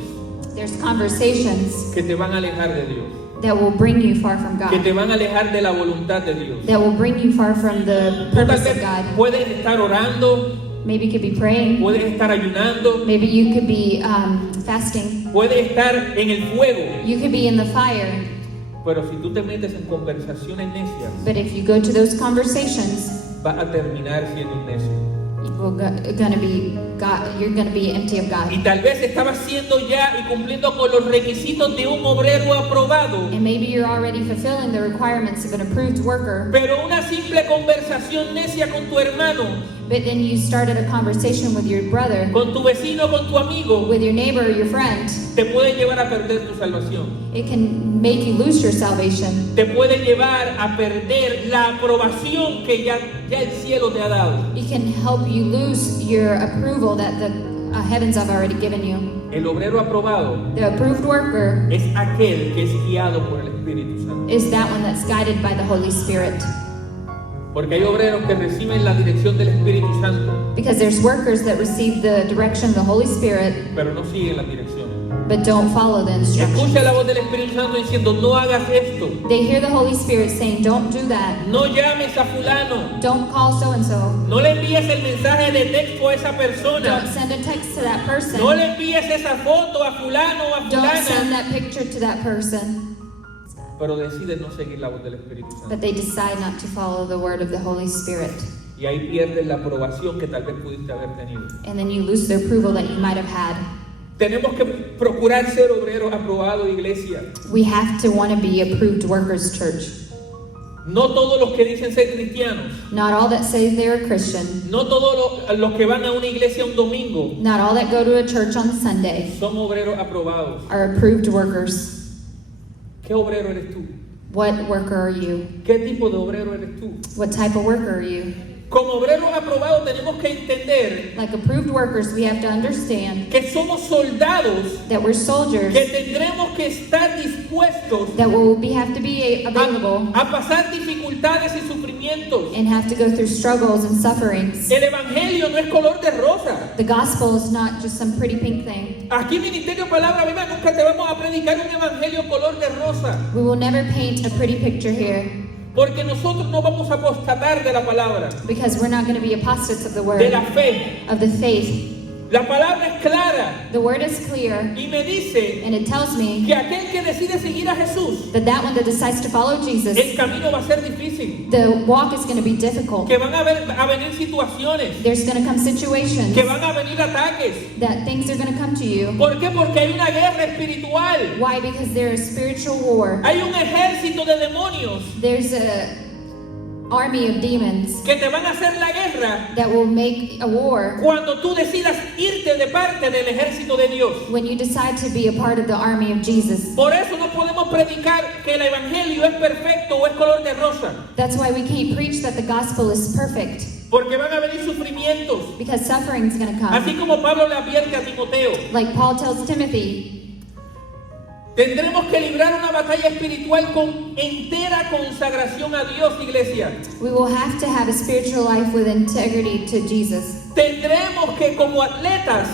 There's conversations que te van a alejar de Dios, that will bring you far from que God, te van a alejar de la voluntad de Dios. that will bring you far from the Tú tal purpose vez of God. puedes estar orando, Maybe you could be praying. puedes estar ayunando, Maybe you could be fasting. puedes estar en el fuego, You could be in the fire. pero si tú te metes en conversaciones necias, But if you go to those conversations, vas a terminar siendo un necio. you're gonna be empty of God. Y tal vez estabas siendo ya y cumpliendo con los requisitos de un obrero aprobado, And maybe you're already fulfilling the requirements of an approved worker, pero una simple conversación necia con tu hermano, but then you started a conversation with your brother, con tu vecino, con tu amigo, with your neighbor or your friend. te puede llevar a perder tu salvación. It can make you lose your salvation. Te puede llevar a perder la aprobación que ya el cielo te ha dado. It can help you lose your approval that the heavens have already given you. El obrero aprobado The approved worker es aquel que es guiado por el Espíritu Santo. is that one that's guided by the Holy Spirit. Porque hay obreros que reciben la dirección del Espíritu Santo, Because there's workers that receive the direction of the Holy Spirit, pero no siguen la dirección. but don't follow the Y instructions. escucha la voz del Espíritu Santo diciendo, no hagas esto, They hear the Holy Spirit saying, don't do that. no llames a fulano, Don't call so-and-so. no le envíes el mensaje de texto a esa Don't persona, send a text to that person. no le envíes esa foto a fulano o a Don't send fulana, that picture to that person. pero deciden no seguir la voz del Espíritu Santo. But they decide not to follow the word of the Holy Spirit. Y ahí pierden la aprobación que tal vez pudiste haber tenido. And then you lose the approval that you might have had. Tenemos que procurar ser obreros aprobados, iglesia. We have to want to be approved workers, church. No todos los que dicen ser cristianos, Not all that say they're a Christian. no todos los que van a una iglesia un domingo Not all that go to a church on Sunday son obreros aprobados. are approved workers. ¿Qué obrero eres tú? What worker are you? ¿Qué tipo de obrero eres tú? What type of worker are you? Como obreros aprobados tenemos que entender Like approved workers, we have to understand que somos soldados that we're soldiers, que tendremos que estar dispuestos that will have to be available a pasar dificultades y sufrimientos. and have to go through struggles and sufferings. El evangelio no es color de rosa. The gospel is not just some pretty pink thing. Aquí Ministerio Palabra Viva nunca te vamos a predicar un evangelio color de rosa, We will never paint a pretty picture here porque nosotros no vamos a apostatar de la palabra, because we're not going to be apostates of the de word, la fe. of the faith. La palabra es clara The word is clear, y me dice and it tells me que aquel que decide seguir a Jesús, that one that decides to follow Jesus, el camino va a ser difícil, the walk is going to be difficult. que van a venir situaciones, There's going to come situations que van a venir ataques. that things are going to come to you. ¿Por qué? Porque hay una guerra espiritual. Why? Because there is spiritual war. Hay un ejército de demonios There's a army of demons que te van a hacer la guerra that will make a war cuando tú decidas irte de parte del ejército de Dios. when you decide to be a part of the army of Jesus. Por eso no podemos predicar que el evangelio es perfecto o es color de rosa, That's why we can't preach that the gospel is perfect, porque van a venir sufrimientos. because suffering is going to come. Así como Pablo le advierte a Timoteo, Like Paul tells Timothy, tendremos que librar una batalla espiritual con entera consagración a Dios, iglesia. we will have to have a spiritual life with integrity to Jesus. Tendremos que, como atletas,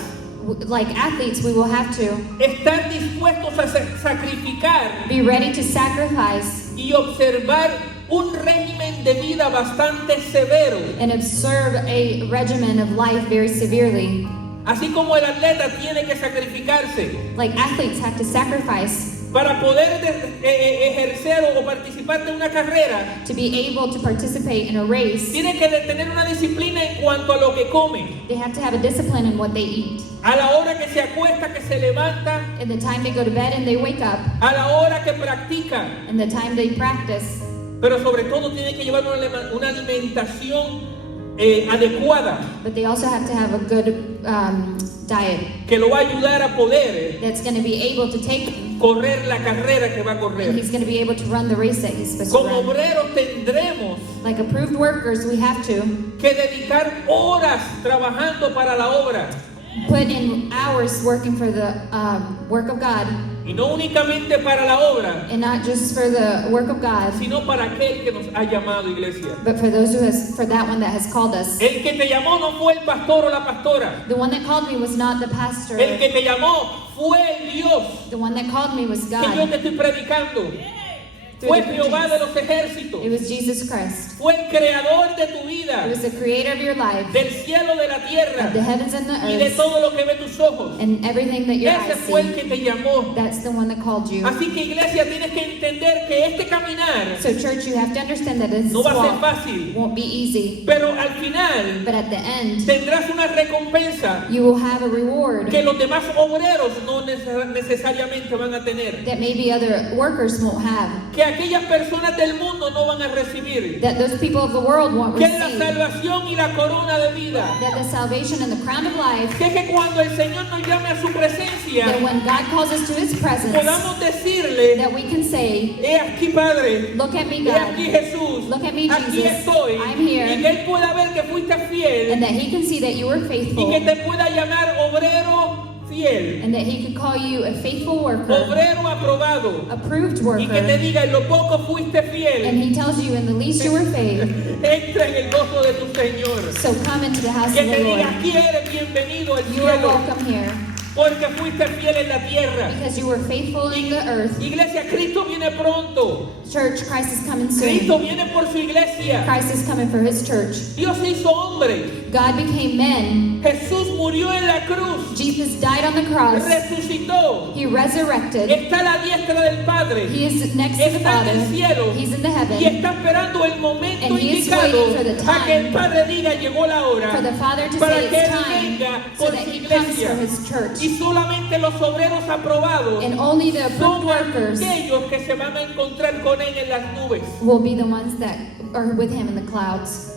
Like athletes, we will have to estar dispuestos a sacrificar be ready to sacrifice y observar un régimen de vida bastante severo. and observe a regimen of life very severely. Así como el atleta tiene que sacrificarse Like athletes have to sacrifice para poder ejercer o participar de una carrera, to be able to participate in a race, tienen que tener una disciplina en cuanto a lo que comen. they have to have a discipline in what they eat. A la hora que se acuesta, que se levanta, In the time they go to bed and they wake up, a la hora que practican. in the time they practice, Pero sobre todo tienen que llevar una alimentación adecuada, but they also have to have a good diet que lo va a ayudar a poder that's going to be able to take him, correr la carrera que va a and correr. he's going to be able to run the race that he's supposed to Como run. obreros tendremos Like approved workers, we have to que dedicar horas trabajando para la obra, put in hours working for the work of God, y no únicamente para la obra, and not just for the work of God, sino para aquel que nos ha llamado, iglesia. but for those who has, for that one that has called us. El que te llamó no fue el pastor o la pastora. The one that called me was not the pastor. El que te llamó fue el Dios The one that called me was que yo God. te estoy predicando. Fue Jehová de los ejércitos. It was Jesus Christ. Fue el creador de tu It vida, was the creator of your life, del cielo, de la tierra of the heavens and the y de earth, todo lo que ve tus ojos. and everything that your Ese eyes fue el see. que te llamó. That's the one that called you. Así que, iglesia, tienes que entender que este caminar So church, you have to understand that this no va a ser walk fácil, won't be easy, pero al final but at the end, tendrás una recompensa you will have a reward que los demás obreros no necesariamente van a tener, that maybe other workers won't have, que aquellas personas del mundo no van a recibir, that those people of the world won't que es la receive, salvación y la corona de vida, that the salvation and the crown of life, que es que cuando el Señor nos llame a su presencia, that when God calls us to his presence, podamos decirle: that we can say, he aquí, Padre, look at me, he God, aquí, Jesús, look at me, aquí Jesus, estoy, I'm here, y que Él pueda ver que fuiste fiel and that he can see that you were y faithful, que te pueda llamar obrero fiel, and that he could call you a faithful worker, obrero aprobado, approved y que te worker, diga: en lo poco fuiste and fiel, he tells you in the least you were faithful, entra en el gozo de tu Señor. so come into the house Que of te the diga: Lord. aquí eres bienvenido al You are cielo, welcome here porque fuiste fiel en la tierra. because you were faithful in the earth. Iglesia, Cristo viene pronto. Church, Christ is coming Cristo soon. viene por su iglesia. Christ is coming for his church. Dios se hizo hombre. God became men. Jesús murió en la cruz. Jesus died on the cross. Resucitó. He resurrected. Está a la diestra del Padre. He is next to the Está en Father. el cielo. He's in the Y heaven. está esperando el momento And he is indicado waiting for the a que el time Padre diga: llegó la hora, For the Father to para say que it's Él time venga so por that su he comes iglesia. for his church. Y solamente los obreros aprobados And only the approved son workers aquellos que se van a encontrar con Él en las nubes. will be the ones that are with him in the clouds.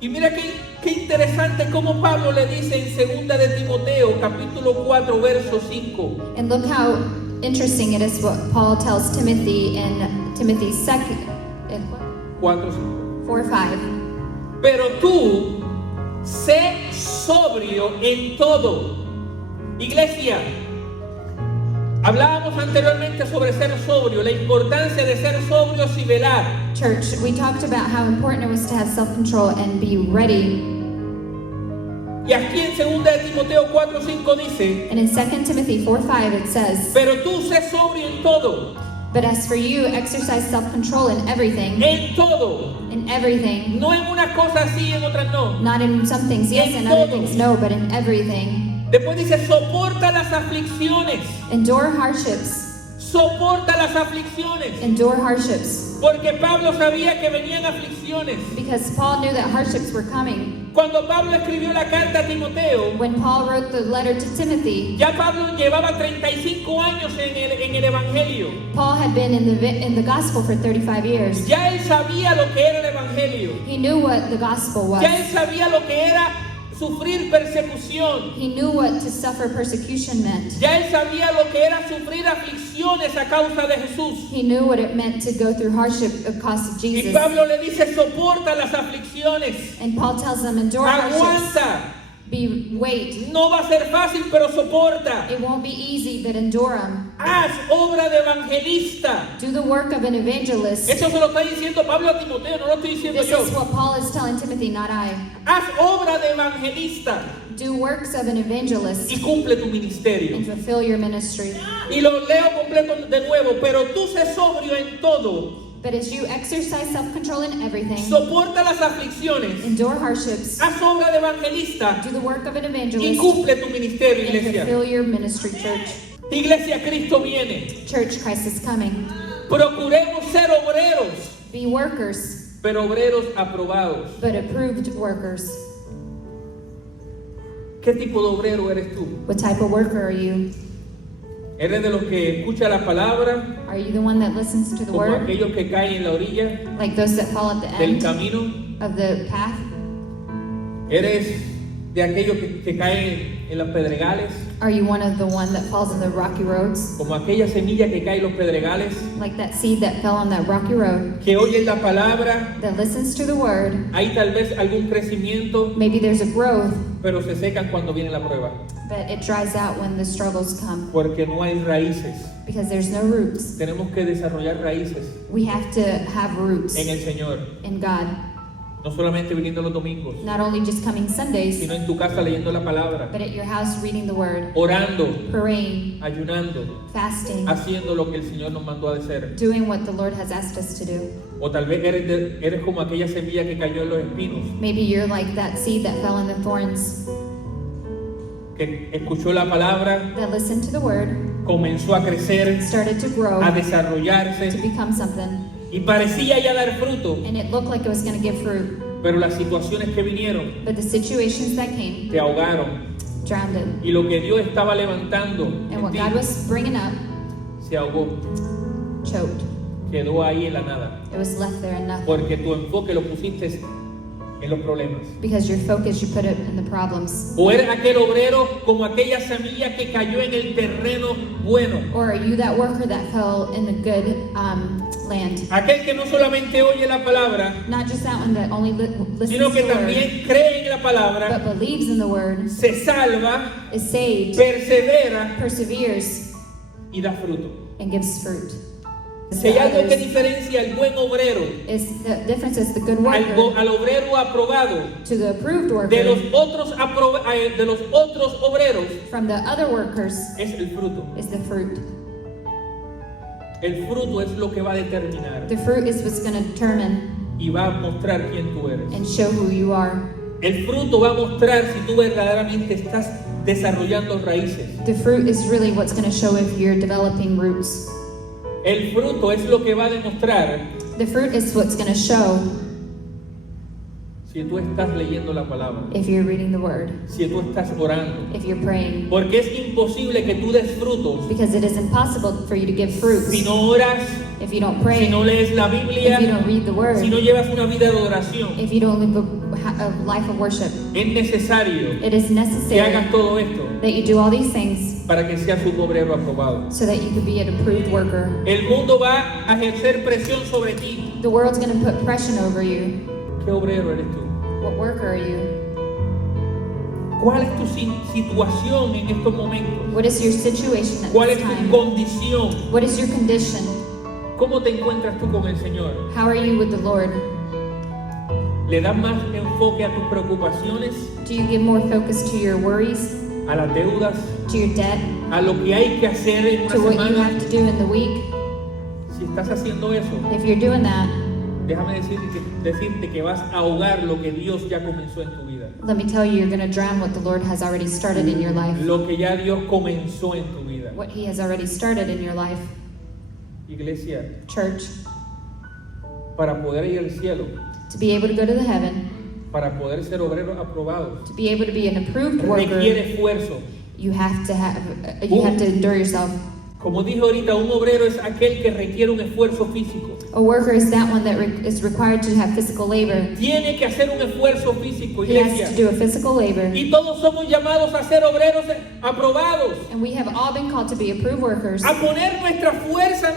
Y mira qué interesante como Pablo le dice en 2 de Timoteo, capítulo 4, verso 5. And look how interesting it is what Paul tells Timothy in Timothy's 4:5. 4:5. Pero tú, sé sobrio en todo. Iglesia, hablábamos anteriormente sobre ser sobrio, la importancia de ser sobrios y velar. Church, we talked about how important it was to have self-control and be ready. Y aquí en 2 de Timoteo 4:5 dice: And in 2 Timothy 4:5 it says, pero tú sé sobrio en todo, but as for you, exercise self-control in everything, en todo. No en una cosa sí, en otras no. not in some things yes and other things no, but in everything. Después dice: soporta las aflicciones. Endure hardships. Soporta las aflicciones. Endure hardships. Porque Pablo sabía que venían aflicciones. Because Paul knew that hardships were coming. Cuando Pablo escribió la carta a Timoteo, When Paul wrote the letter to Timothy, ya Pablo llevaba 35 años en el Evangelio. Paul had been in the gospel for 35 years. Ya él sabía lo que era el Evangelio. He knew what the gospel was. Ya él sabía lo que era sufrir persecución. He knew what to suffer persecution meant. Ya él sabía lo que era sufrir aflicciones a causa de Jesús. He knew what it meant to go through hardship because of Y Jesus. Pablo le dice: soporta las aflicciones. And Paul tells them, endure hardships. Aguanta. Wait. No va a ser fácil, pero soporta. It won't be easy, but endure them. Haz obra de evangelista. Do the work of an evangelist. Eso se lo está diciendo Pablo a Timoteo, no lo estoy diciendo This yo. is what Paul is telling Timothy, not I. Haz obra de evangelista Do works of an evangelist y cumple tu ministerio. and fulfill your ministry. Y lo leo completo de nuevo. Pero tú sé sobrio en todo. But as you exercise self-control in everything, Soporta las aflicciones. endure hardships, Haz obra de evangelista do the work of an y evangelist, cumple tu ministerio, and iglesia. fulfill your ministry, church. Iglesia, Cristo viene. Church, Christ is coming. Procuremos ser obreros, Be workers, pero obreros aprobados. but approved workers. ¿Qué tipo de obrero eres tú? What type of worker are you? ¿Eres de los que escucha la palabra, Are you the one that listens to the como word? aquellos que caen en la orilla Like those that fall at the del end camino? of the path? ¿Eres de aquellos que caen en los pedregales, Are you one of the one that falls in the rocky roads? como aquella semilla que cae en los pedregales, Like that seed that fell on that rocky road, que oyen la palabra, that listens to the word? hay tal vez algún crecimiento, Maybe there's a growth, pero se secan cuando viene la prueba, but it dries out when the struggles come porque no hay raíces. because there's no roots. Tenemos que desarrollar raíces We have to have roots en el Señor, in God, no solamente viniendo los domingos, not only just coming Sundays, sino en tu casa leyendo la palabra, but at your house reading the word, orando, praying, ayunando, fasting, haciendo lo que el Señor nos mandó a hacer. doing what the Lord has asked us to do. O tal vez eres como aquella semilla que cayó en los espinos, Maybe you're like that seed that fell in the thorns, que escuchó la palabra, that listened to the word, comenzó a crecer, started to grow, a to desarrollarse become something, y parecía ya dar fruto, and it looked like it was going to give fruit, pero las situaciones que vinieron but the situations that came te ahogaron drowned it. y lo que Dios estaba levantando And en what ti God was bringing up se ahogó, choked. quedó ahí en la nada, It was left there and nothing. porque tu enfoque lo pusiste en los problemas. Because your focus, you put it in the problems. O eres aquel obrero como aquella semilla que cayó en el terreno bueno. Or are you that worker that fell in the good land? Aquel que no solamente oye la palabra, Not just that one that only listens sino to que the word, también cree en la palabra, but believes in the word, se salva, is saved, persevera perseveres, y da fruto. and gives fruit. Si hay algo que diferencia al buen obrero, Is the difference is the good worker al obrero aprobado, to the approved de los worker otros obreros, from the other workers es el fruto. is the fruit. El fruto es lo que va a determinar The fruit is what's going to determine y va a mostrar quién tú eres. and show who you are. El fruto va a mostrar si tú verdaderamente estás desarrollando raíces. The fruit is really what's going to show if you're developing roots. El fruto es lo que va a demostrar The fruit is what's going to show si tú estás leyendo la palabra, if you're reading the word, si tú estás orando. if you're praying. Porque es imposible que tú des frutos Because it is impossible for you to give fruits si no oras, if you don't si pray, no lees la if you Biblia, don't read the word, si no llevas una vida de adoración. if you don't live a life of worship. Es necesario It is que necessary hagas todo esto that you do all these things para que seas un obrero aprobado. so that you could be an approved worker. El mundo va a ejercer presión sobre ti. The world's going to put pressure over you. ¿Qué obrero eres tú? What worker are you? ¿Cuál es tu situación en estos momentos? What is your situation at ¿Cuál this es tu time? condición? What is your condition? ¿Cómo te encuentras tú con el Señor? How are you with the Lord? ¿Le das más enfoque a tus preocupaciones, Do you give more focus to your worries, a las deudas, to your debt, a lo que hay que hacer en una to what you semana? have to do in the week? Si estás haciendo eso, If you're doing that, déjame decirte que vas a ahogar lo que Dios ya comenzó en tu vida. let me tell you, you're going to drown what the Lord has already started in your life. Lo que ya Dios comenzó en tu vida. What He has already started in your life. Iglesia, Church, para poder ir al cielo, to be able to go to the heaven, para poder ser obreros aprobados, to be able to be an approved worker, requiere esfuerzo. you have to endure yourself. Como dije ahorita, un obrero es aquel que requiere un esfuerzo físico. A worker is that one that is required to have physical labor. Tiene que hacer un esfuerzo físico, He has iglesia. to do a physical labor. Y todos somos llamados a ser obreros aprobados. And we have all been called to be approved workers, A poner nuestra fuerza,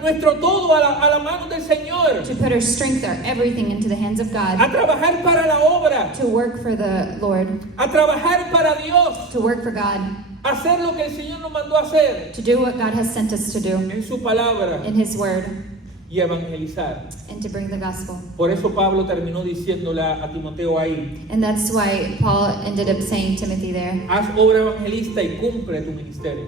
nuestro todo a la mano del Señor. to put our strength, our everything into the hands of A God, trabajar para la obra. to work for the Lord, A trabajar para Dios. to work for God, A hacer lo que el Señor nos mandó a hacer to do what God has sent us to do en su palabra in His Word, y evangelizar. and to bring the gospel. Por eso Pablo terminó diciéndole a Timoteo ahí: And that's why Paul ended up saying, Timothy there, haz obra evangelista y cumple tu ministerio.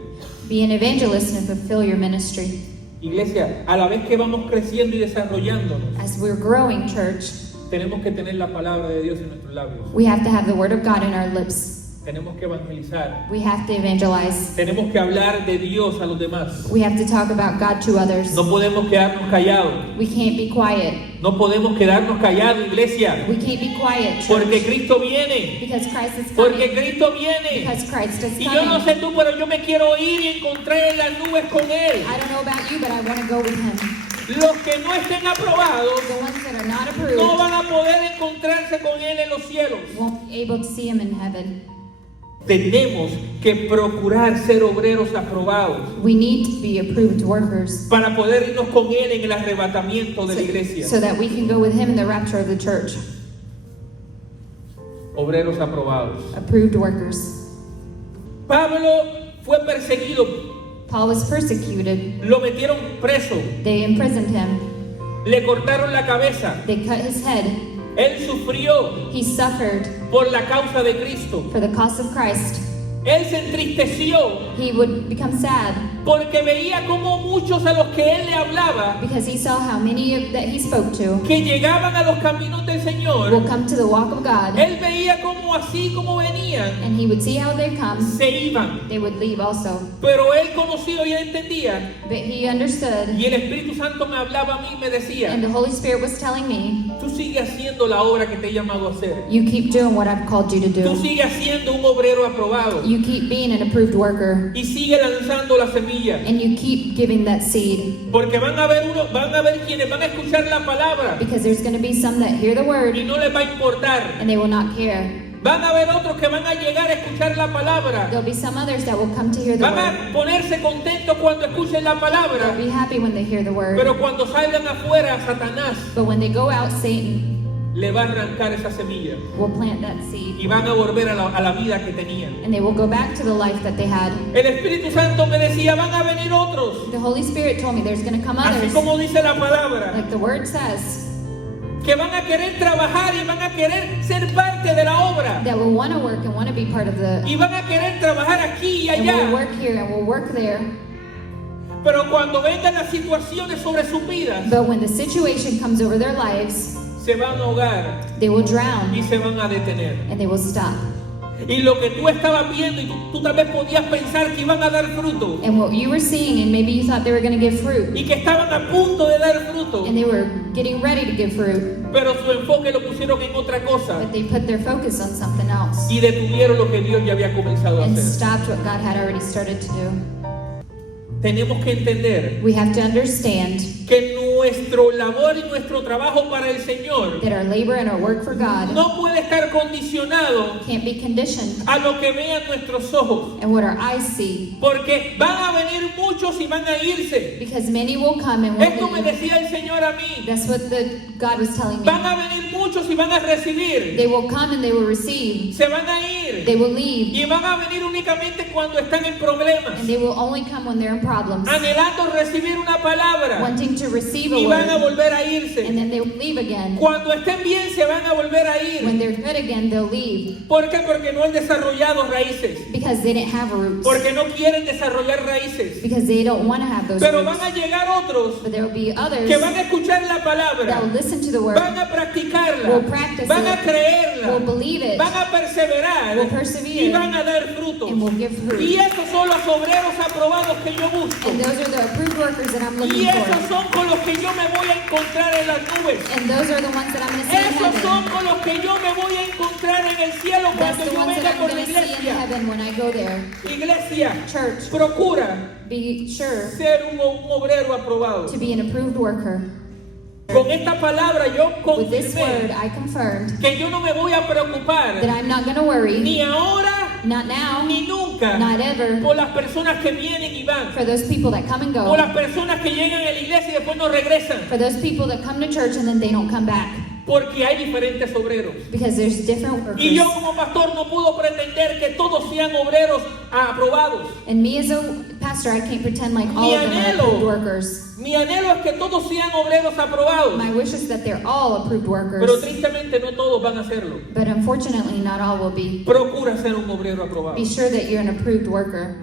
be an evangelist and fulfill your ministry. Iglesia, a la vez que vamos creciendo y desarrollándonos, As we're growing, church, tenemos que tener la palabra de Dios en nuestros labios. we have to have the Word of God in our lips. Tenemos que evangelizar. We have to evangelize. Tenemos que hablar de Dios a los demás. We have to talk about God to others. No podemos quedarnos callados. We can't be quiet. No podemos quedarnos callados, iglesia. We can't be quiet, church. Porque Cristo viene. Because Christ is Porque coming. Cristo viene. Because Christ is Y yo no coming. sé tú, pero yo me quiero ir y encontrar en las nubes con Él. I don't know about you, but I want to go with him. Los que no estén aprobados The ones that are not no approved van a poder encontrarse con Él en los cielos. won't be able to see him in heaven. Tenemos que procurar ser obreros aprobados We need to be approved workers para poder irnos con Él en el arrebatamiento de la iglesia. so that we can go with him in the rapture of the church. Obreros aprobados. Approved workers. Pablo fue perseguido, Paul was persecuted. lo metieron preso, They imprisoned him. le cortaron la cabeza. They cut his head. Él sufrió He suffered por la causa de Cristo. for the cause of Christ. Él se entristeció He would become sad porque veía como muchos a los que él le hablaba, because he saw how many that he spoke to que llegaban a los caminos del will Señor, come to the walk of God, él veía como así como venían, and he would see how they come. se iban. They would leave also. Pero él conocía y él entendía. But he understood, Y el Espíritu Santo me hablaba a mí y me decía, and the Holy Spirit was telling me, tú sigue haciendo la obra que te he llamado a hacer. you keep doing what I've called you to Tú do. sigue haciendo un obrero aprobado. You keep being an approved worker, Y sigue lanzando la semilla. and you keep giving that seed, Porque van a haber quienes van a escuchar la palabra because there's going to be some that hear the y word no les va a importar. and they will not care. Van a haber otros que van a llegar a escuchar la palabra. There'll be some others that will come to hear the Van word. a ponerse contentos cuando escuchen la They'll palabra. be happy when they hear the word. Pero cuando salgan afuera, Satanás But when they go out, Satan le va a arrancar esa semilla. will plant that seed, Y van a volver a la vida que tenían. and they will go back to the life that they had. El Espíritu Santo me decía, van a venir otros. The Holy Spirit told me there's going to come Así others, como dice la palabra. like the word says, Que van a querer trabajar y van a querer ser parte de la obra. that will want to work and want to be part of the, Y van a querer trabajar aquí y and will allá. work here and will work there. Pero cuando vengan las situaciones sobre sus vidas, But when the situation comes over their lives, se van a ahogar they will drown y se van a detener. and they will stop. Y lo que tú estabas viendo y tú tal vez podías pensar que iban a dar fruto And what you were seeing, and maybe you thought they were going to give fruit, y que estaban a punto de dar fruto, and they were getting ready to give fruit, pero su enfoque lo pusieron en otra cosa but they put their focus on something else y detuvieron lo que Dios ya había comenzado a and hacer. stopped what God had already started to do. Tenemos que entender We have to understand que nuestro labor y nuestro trabajo para el Señor that our labor and our work for God no puede estar condicionado can't be conditioned a lo que vean nuestros ojos, and what our eyes see, porque van a venir muchos y van a irse. because many will come and Esto will me leave. decía el Señor a mí. That's what God was telling me. Van a venir muchos y van a recibir. They will come and they will receive. Se van a ir. They will leave, Y van a venir únicamente cuando están en problemas, and they will only come when they're in problems, anhelando recibir una palabra, wanting to receive y a van a word, volver a and irse. then they will leave again. Cuando estén bien se van a volver a When ir. they're good again, they'll leave, ¿Por qué? Porque no han desarrollado raíces. because they didn't have roots, Porque no quieren desarrollar raíces. because they don't want to have those Pero roots. van a llegar otros But there will be others que van a escuchar la that palabra, will listen to the word, van a practicarla, will practice van a it, creerla, will believe it, van a perseverar will persevere, y van a dar frutos. and will give Y fruit. esos son los obreros aprobados que yo busco. And those are the approved workers that I'm Y looking esos for. son con los que yo me voy a encontrar en las nubes. And those are the ones that I'm going to see in Esos son heaven. con los que yo me voy a encontrar en el cielo That's cuando the yo ones that venga I'm por la going to see in iglesia. heaven when I go there. Iglesia, Church, procura be sure ser un obrero aprobado. to be an approved worker. Con esta palabra yo With this word, confirmé I confirmed que yo no me voy a preocupar that I'm not going to worry, ni ahora not now, ni nunca, not ever, por las personas que vienen y van, for those people that come and por go, las personas que llegan a la iglesia y después no regresan, for those people that come to church and then they don't come back, porque hay diferentes obreros. because there's different Y yo workers. como pastor no puedo pretender que todos sean obreros aprobados. And me as a pastor, I can't pretend like all Mi of them are anhelo. approved workers. Mi anhelo es que todos sean obreros aprobados, My wish is that they're all approved pero workers, tristemente no todos van a hacerlo. but unfortunately not all will be. Procura ser un obrero aprobado. Be sure that you're an approved worker.